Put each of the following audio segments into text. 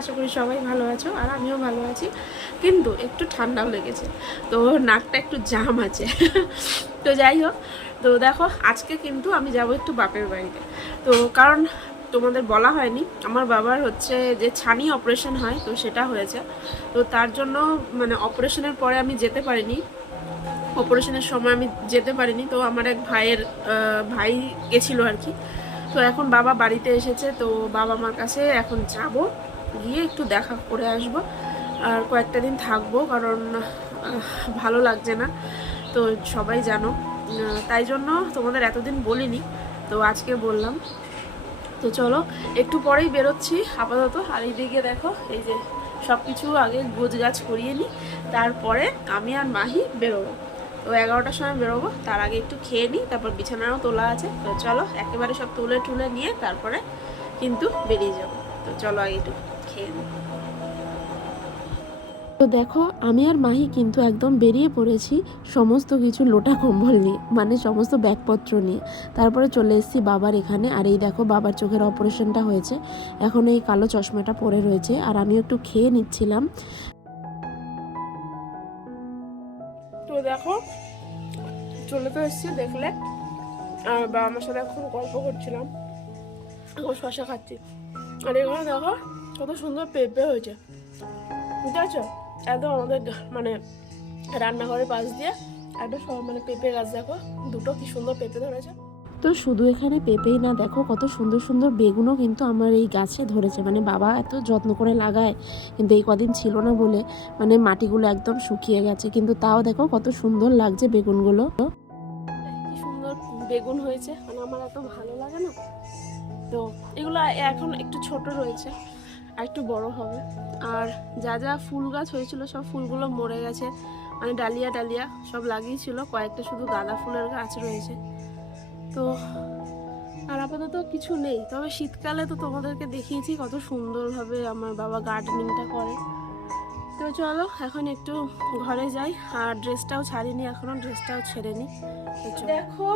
আশা করি সবাই ভালো আছো, আর আমিও ভালো আছি। কিন্তু একটু ঠান্ডাও লেগেছে, তো নাকটা একটু জাম আছে। তো যাই হোক, তো দেখো আজকে কিন্তু আমি যাব একটু বাপের বাড়িতে। তো কারণ তোমাদের বলা হয়নি, আমার বাবার হচ্ছে যে ছানি অপারেশন হয়, তো সেটা হয়েছে। তো তার জন্য মানে অপারেশনের পরে আমি যেতে পারিনি, অপারেশনের সময় আমি যেতে পারিনি। তো আমার এক ভাইয়ের ভাই গেছিলো আর কি। তো এখন বাবা বাড়িতে এসেছে, তো বাবা মার কাছে এখন যাব, গিয়ে একটু দেখা করে আসব, আর কয়েকটা দিন থাকবো, কারণ ভালো লাগছে না, তো সবাই জানো। তাই জন্য তোমাদের এতদিন বলিনি, তো আজকে বললাম। তো চলো একটু পরেই বেরোচ্ছি আপাতত। আর এইদিকে দেখো, এই যে সব কিছু আগে গোছগাছ করিয়ে নিই, তারপরে আমি আর মাহি বেরোবো। তো 11টার সময় বেরোবো, তার আগে একটু খেয়ে নিই, তারপর বিছানাও তোলা আছে। তো চলো একেবারে সব তুলে টুলে নিয়ে তারপরে কিন্তু বেরিয়ে যাবো। তো চলো আগে একটু খেয়ে নিই। তো দেখো আমি আর মাহি কিন্তু একদম বেরিয়ে পড়েছি সমস্ত কিছু লোটা কম্বল নিয়ে, মানে সমস্ত ব্যাগপত্র নিয়ে। তারপরে চলে এসেছি বাবার এখানে। আর এই দেখো বাবার চোখের অপারেশনটা হয়েছে, এখন এই কালো চশমাটা পরে রয়েছে, আর আমি একটু খেয়ে নিচ্ছিলাম। তো দেখো চলে তো এসেছি, দেখলে। আর বাবা মার সাথে এখন গল্প করছিলাম, এখন শশা খাচ্ছি। আর এখানে দেখো কত সুন্দর পেঁপে হয়েছে, বুঝতে পারছো? একদম আমাদের মানে রান্নাঘরের পাশ দিয়ে একটা মানে পেঁপে গাছ, দেখো দুটো কি সুন্দর পেঁপে ধরেছে। তো শুধু এখানে পেঁপেই না, দেখো কত সুন্দর সুন্দর বেগুনও কিন্তু আমার এই গাছে ধরেছে। মানে বাবা এত যত্ন করে লাগায়, কিন্তু এই কদিন ছিল না বলে মানে মাটিগুলো একদম শুকিয়ে গেছে, কিন্তু তাও দেখো কত সুন্দর লাগছে বেগুনগুলো। কি সুন্দর বেগুন হয়েছে, মানে আমার এত ভালো লাগে না। তো এগুলো এখন একটু ছোট রয়েছে, আর একটু বড় হবে। আর যা যা ফুল গাছ হয়েছিল সব ফুলগুলো মরে গেছে, মানে ডালিয়া ডালিয়া সব লাগিয়েছিল, কয়েকটা শুধু গাঁদা ফুলের গাছ রয়েছে। তো আর আপাতত কিছু নেই। তবে শীতকালে তো তোমাদেরকে দেখিয়েছি কত সুন্দরভাবে আমার বাবা গার্ডেনিংটা করে। তো চলো এখন একটু ঘরে যাই, আর ড্রেসটাও ছাড়িনি এখনো, ড্রেসটাও ছেড়ে নিই। দেখো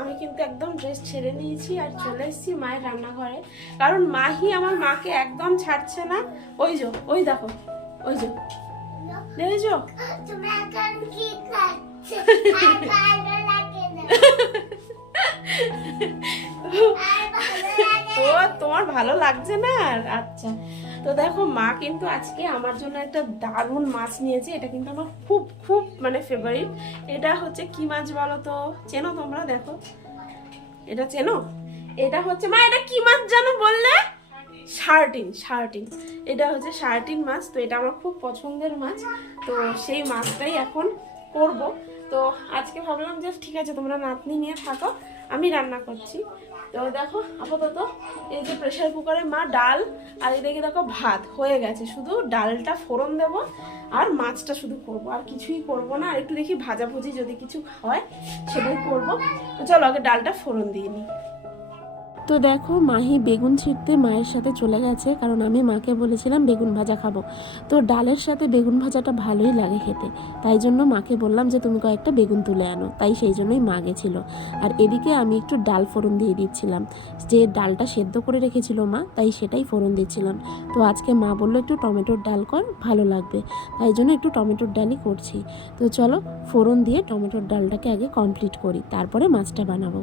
আমি কিন্তু একদম ড্রেস ছেড়ে নিয়েছি আর চলে এসেছি মায়ের রান্নাঘরে, কারণ মাহি আমার মাকে একদম ছাড়ছে না। ওই যে ওই দেখো, ওই যে দেখেছো তুমি এখন কি করছো, ভালো লাগে না। ও তোমার ভালো লাগছে না? আচ্ছা। তো দেখো মা কিন্তু আজকে আমার জন্য একটা দারুণ মাছ নিয়েছে, এটা কিন্তু আমার খুব খুব মানে ফেভারিট। এটা হচ্ছে কি মাছ বলো তো, চেনো তোমরা? দেখো এটা চেনো? এটা হচ্ছে মা, এটা কি মাছ জানো বললে? শার্টিন। শার্টিন, এটা হচ্ছে শার্টিন মাছ। তো এটা আমার খুব পছন্দের মাছ, তো সেই মাছটাই এখন করব। তো আজকে ভাবলাম যে ঠিক আছে তোমরা নাতনি নিয়ে থাকো, আমি রান্না করছি। তো দেখো আপাতত এই যে প্রেসার কুকারে মা ডাল, আর এদিকে দেখো ভাত হয়ে গেছে, শুধু ডালটা ফোড়ন দেব আর মাছটা শুধু করব, আর কিছুই করব না। আর একটু দেখি ভাজাভুজি যদি কিছু হয় সেটাই করব। তো চলো আগে ডালটা ফোড়ন দিয়ে নিই। তো দেখো মাহি বেগুন ছিঁড়তে মায়ের সাথে চলে গেছে, কারণ আমি মাকে বলেছিলাম বেগুন ভাজা খাবো। তো ডালের সাথে বেগুন ভাজাটা ভালোই লাগে খেতে, তাই জন্য মাকে বললাম যে তুমি কয়েকটা বেগুন তুলে আনো, তাই সেই জন্যই মা গেছিলো। আর এদিকে আমি একটু ডাল ফোড়ন দিয়ে দিচ্ছিলাম, যে ডালটা সেদ্ধ করে রেখেছিল মা, তাই সেটাই ফোড়ন দিচ্ছিলাম। তো আজকে মা বললো একটু টমেটোর ডাল কর, ভালো লাগবে, তাই জন্য একটু টমেটোর ডালই করছি। তো চলো ফোড়ন দিয়ে টমেটোর ডালটাকে আগে কমপ্লিট করি, তারপরে মাছটা বানাবো।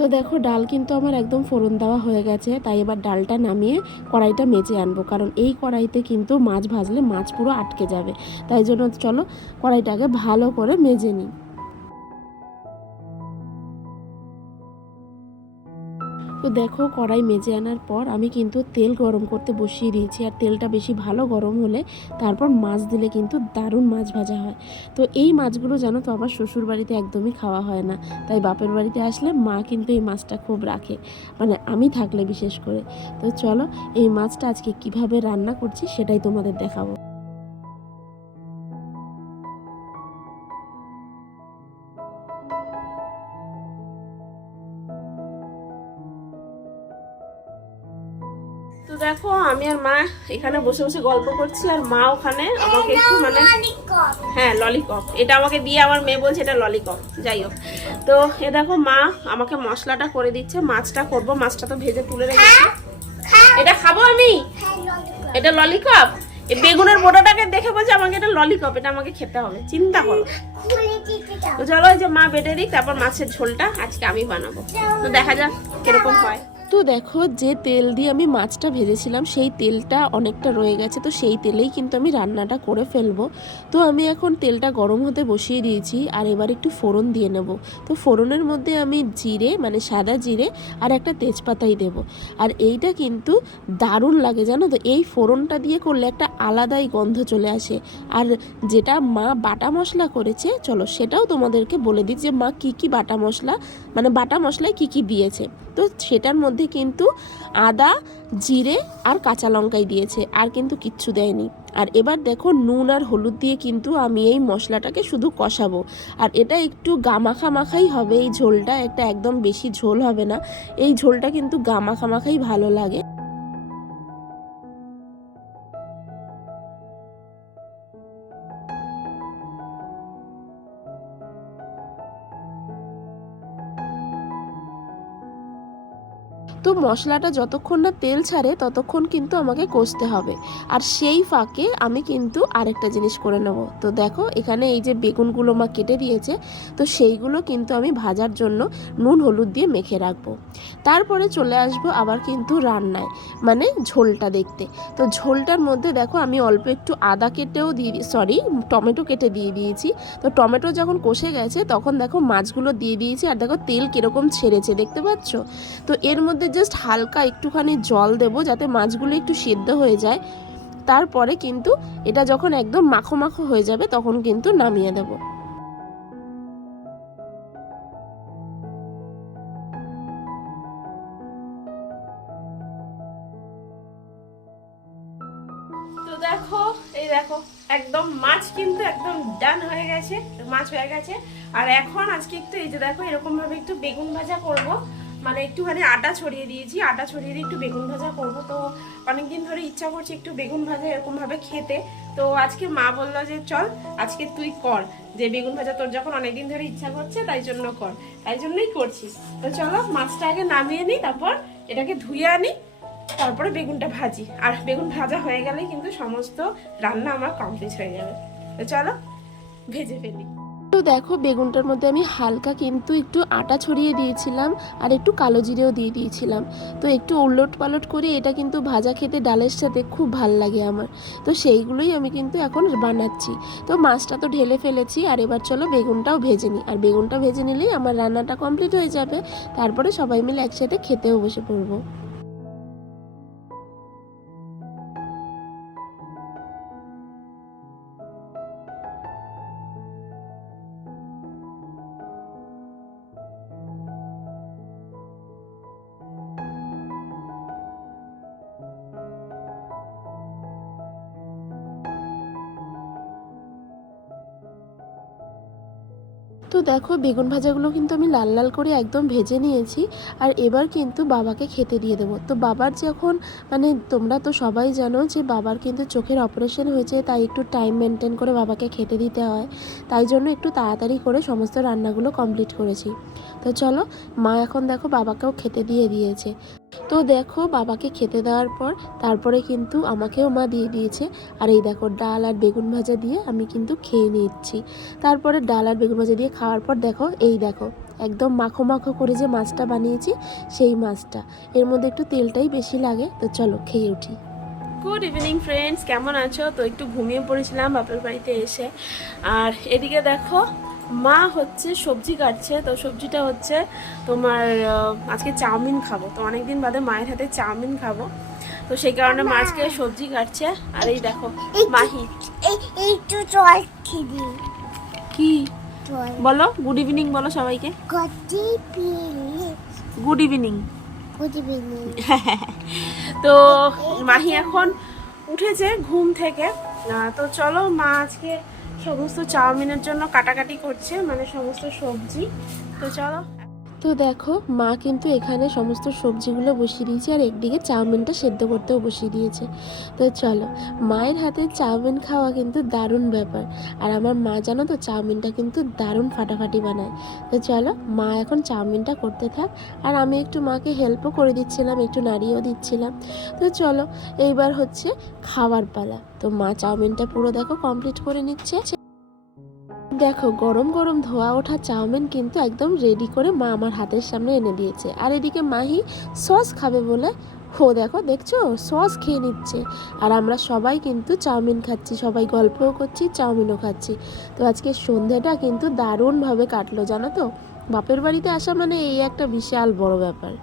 তো দেখো ডাল কিন্তু আমার একদম ফোড়ন দেওয়া হয়ে গেছে, তাই এবার ডালটা নামিয়ে কড়াইটা মেজে আনবো, কারণ এই কড়াইতে কিন্তু মাছ ভাজলে মাছ পুরো আটকে যাবে। তাই জন্য চলো কড়াইটাকে ভালো করে মেজে নিই। তো দেখো কড়াই মেজে আনার পর আমি কিন্তু তেল গরম করতে বসিয়ে দিয়েছি, আর তেলটা বেশি ভালো গরম হলে তারপর মাছ দিলে কিন্তু দারুণ মাছ ভাজা হয়। তো এই মাছগুলো জানো তো আমার শ্বশুর বাড়িতে একদমই খাওয়া হয় না, তাই বাপের বাড়িতে আসলে মা কিন্তু এই মাছটা খুব রাখে, মানে আমি থাকলে বিশেষ করে। তো চলো এই মাছটা আজকে কিভাবে রান্না করছি সেটাই তোমাদের দেখাবো। তো দেখো আমি আর মা এখানে বসে বসে গল্প করছি, আর মা ওখানে আমাকে একটু মানে হ্যাঁ ললিপপ, এটা আমাকে দিয়ে আমার মেয়ে বলছে এটা ললিপপ। যাই হোক, তো এ দেখো মা আমাকে মশলাটা করে দিচ্ছে, মাছটা করব, মাছটা তো ভেজে তুলে রেখেছি। এটা খাবো আমি, এটা ললিপপ। এই বেগুনের বোটাটাকে দেখে বলছে আমাকে এটা ললিপপ, এটা আমাকে খেতে হবে, চিন্তা করো। তো চলো এই যে মা বেটে দিক, তারপর মাছের ঝোলটা আজকে আমি বানাবো, তো দেখা যাক কিরকম হয়। তো দেখো যে তেল দিয়ে আমি মাছটা ভেজেছিলাম সেই তেলটা অনেকটা রয়ে গেছে, তো সেই তেলেই কিন্তু আমি রান্নাটা করে ফেলবো। তো আমি এখন তেলটা গরম হতে বসিয়ে দিয়েছি, আর এবার একটু ফোড়ন দিয়ে নেব। তো ফোড়নের মধ্যে আমি জিরে, মানে সাদা জিরে আর একটা তেজপাতাই দেব। আর এইটা কিন্তু দারুণ লাগে জানো তো, এই ফোড়নটা দিয়ে করলে একটা আলাদাই গন্ধ চলে আসে। আর যেটা মা বাটা মশলা করেছে, চলো সেটাও তোমাদেরকে বলে দিই যে মা কি কি বাটা মশলা, মানে বাটা মশলায় কি কি দিয়েছে। তো সেটার মধ্যে কিন্তু আদা, জিরে আর কাঁচা লঙ্কাই দিয়েছে, আর কিন্তু কিচ্ছু দেয়নি। আর এবার দেখো নুন আর হলুদ দিয়ে কিন্তু আমি এই মশলাটাকে শুধু কষাবো। আর এটা একটু গামাখা মাখাই হবে এই ঝোলটা, একটা একদম বেশি ঝোল হবে না, এই ঝোলটা কিন্তু গামাখা মাখাই ভালো লাগে। তো মশলাটা যতক্ষণ না তেল ছাড়ে ততক্ষণ কিন্তু আমাকে কষতে হবে। আর সেই ফাঁকে আমি কিন্তু আরেকটা জিনিস করে নেব। তো দেখো এখানে এই যে বেগুনগুলো মা কেটে দিয়েছে, তো সেইগুলো কিন্তু আমি ভাজার জন্য নুন হলুদ দিয়ে মেখে রাখবো। তারপরে চলে আসবো আবার কিন্তু রান্নায়, মানে ঝোলটা দেখতে। তো ঝোলটার মধ্যে দেখো আমি অল্প একটু আদা কেটেও টমেটো কেটে দিয়ে দিয়েছি। তো টমেটো যখন কষে গেছে তখন দেখো মাছগুলো দিয়ে দিয়েছি, আর দেখো তেল কীরকম ছেড়েছে দেখতে পাচ্ছ। তো এর মধ্যে জাস্ট হালকা একটুখানি জল দেব যাতে মাছগুলো একটু সিদ্ধ হয়ে যায়। তারপরে কিন্তু এটা যখন একদম মাখো মাখো হয়ে যাবে তখন কিন্তু নামিয়ে দেব। তো দেখো এই দেখো একদম মাছ কিন্তু একদম ডান হয়ে গেছে, মাছ হয়ে গেছে। আর এখন আজকে একটু এই যে দেখো এরকম ভাবে একটু বেগুন ভাজা করব, মানে একটুখানি আটা ছড়িয়ে দিয়েছি, আটা ছড়িয়ে দিয়ে একটু বেগুন ভাজা করব। তো অনেকদিন ধরে ইচ্ছা করছে একটু বেগুন ভাজা এরকম ভাবে খেতে। তো আজকে মা বললো যে চল আজকে তুই কর, যে বেগুন ভাজা তোর যখন অনেকদিন ধরে ইচ্ছা করছে তাই জন্য কর, তাই জন্যই করছি। তো চলো মাছটা আগে নামিয়ে নিই, তারপর এটাকে ধুয়ে আনি, তারপরে বেগুনটা ভাজি। আর বেগুন ভাজা হয়ে গেলেই কিন্তু সমস্ত রান্না আমার কমপ্লিট হয়ে যাবে। তো চলো ভেজে ফেলি। তো দেখো বেগুনটার মধ্যে আমি হালকা কিন্তু একটু আটা ছড়িয়ে দিয়েছিলাম, আর একটু কালো জিরেও দিয়ে দিয়েছিলাম। তো একটু উলট পালট করে এটা কিন্তু ভাজা খেতে ডালের সাথে খুব ভাল লাগে আমার। তো সেইগুলোই আমি কিন্তু এখন বানাচ্ছি। তো মাছটা তো ঢেলে ফেলেছি, আর এবার চলো বেগুনটাও ভেজে নিই। আর বেগুনটা ভেজে নিলেই আমার রান্নাটা কমপ্লিট হয়ে যাবে, তারপরে সবাই মিলে একসাথে খেতেও বসে পড়বো। তো দেখো বেগুন ভাজাগুলো কিন্তু আমি লাল লাল করে একদম ভেজে নিয়েছি, আর এবার কিন্তু বাবাকে খেতে দিয়ে দেবো। তো বাবার যখন, মানে তোমরা তো সবাই জানো যে বাবার কিন্তু চোখের অপারেশন হয়েছে, তাই একটু টাইম মেনটেন করে বাবাকে খেতে দিতে হয়, তাই জন্য একটু তাড়াতাড়ি করে সমস্ত রান্নাগুলো কমপ্লিট করেছি। তো চলো মা এখন দেখো বাবাকেও খেতে দিয়ে দিয়েছে। তো দেখো বাবাকে খেতে দেওয়ার পর তারপরে কিন্তু আমাকেও মা দিয়ে দিয়েছে। আর এই দেখো ডাল আর বেগুন ভাজা দিয়ে আমি কিন্তু খেয়ে নিচ্ছি। তারপরে ডাল আর বেগুন ভাজা দিয়ে খাওয়ার পর দেখো এই দেখো একদম মাখো মাখো করে যে মাছটা বানিয়েছি সেই মাছটা, এর মধ্যে একটু তেলটাই বেশি লাগে। তো চলো খেয়ে উঠি। গুড ইভিনিং ফ্রেন্ডস, কেমন আছো? তো একটু ঘুমিয়ে পড়েছিলাম বাপের বাড়িতে এসে। আর এদিকে দেখো মা হচ্ছে সবজি কাটছে, তো সবজিটা হচ্ছে তোমার আজকে চাউমিন খাবো, তো অনেকদিন বাদে মায়ের হাতে চাউমিন খাবো, তো সেই কারণে মা আজকে সবজি কাটছে। আর এই দেখো মাহি একটু জল খেলি কি জল বলো, গুড ইভিনিং বলো সবাইকে, গতি পিলি গুড ইভিনিং। গতি পিলি তো মাহি এখন উঠেছে ঘুম থেকে, তো চলো মা আজকে সমস্ত চাউমিনের জন্য কাটাকাটি করছে, মানে সমস্ত সবজি। তো চলো। তো দেখো মা কিন্তু এখানে সমস্ত সবজিগুলো বসিয়ে দিয়েছে আর একদিকে চাউমিনটা সেদ্ধ করতেও বসিয়ে দিয়েছে। তো চলো, মায়ের হাতে চাউমিন খাওয়া কিন্তু দারুণ ব্যাপার। আর আমার মা জানো তো চাউমিনটা কিন্তু দারুণ ফাটাফাটি বানায়। তো চলো মা এখন চাউমিনটা করতে থাক, আর আমি একটু মাকে হেল্পও করে দিচ্ছিলাম, একটু নাড়িয়েও দিচ্ছিলাম। তো চলো এইবার হচ্ছে খাওয়ার পালা। তো মা চাউমিনটা পুরো দেখো কমপ্লিট করে নিচ্ছে। দেখো গরম গরম ধোয়া ওঠা চাউমিন কিন্তু একদম রেডি করে মা আমার হাতের সামনে এনে দিয়েছে। আর এদিকে মাহি সস খাবে বলে দেখো দেখছো সস খেয়ে নিচ্ছে। আর আমরা সবাই কিন্তু চাউমিন খাচ্ছি, সবাই গল্পও করছি, চাউমিনও খাচ্ছি। তো আজকে সন্ধ্যাটা কিন্তু দারুণভাবে কাটলো জানো তো। বাপের বাড়িতে আসা মানে এই একটা বিশাল বড় ব্যাপার।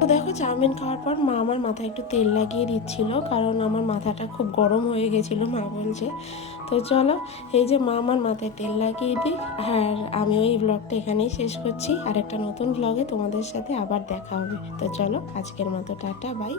তো দেখো চাউমিন খাওয়ার পর মা আমার মাথায় একটু তেল লাগিয়ে দিচ্ছিল, কারণ আমার মাথাটা খুব গরম হয়ে গেছিলো মা বলছে। তো চলো এই যে মা আমার মাথায় তেল লাগিয়ে দিক, আর আমি ওই ব্লগটা এখানেই শেষ করছি। আর একটা নতুন ব্লগে তোমাদের সাথে আবার দেখা হবে। তো চলো আজকের মতো টাটা বাই।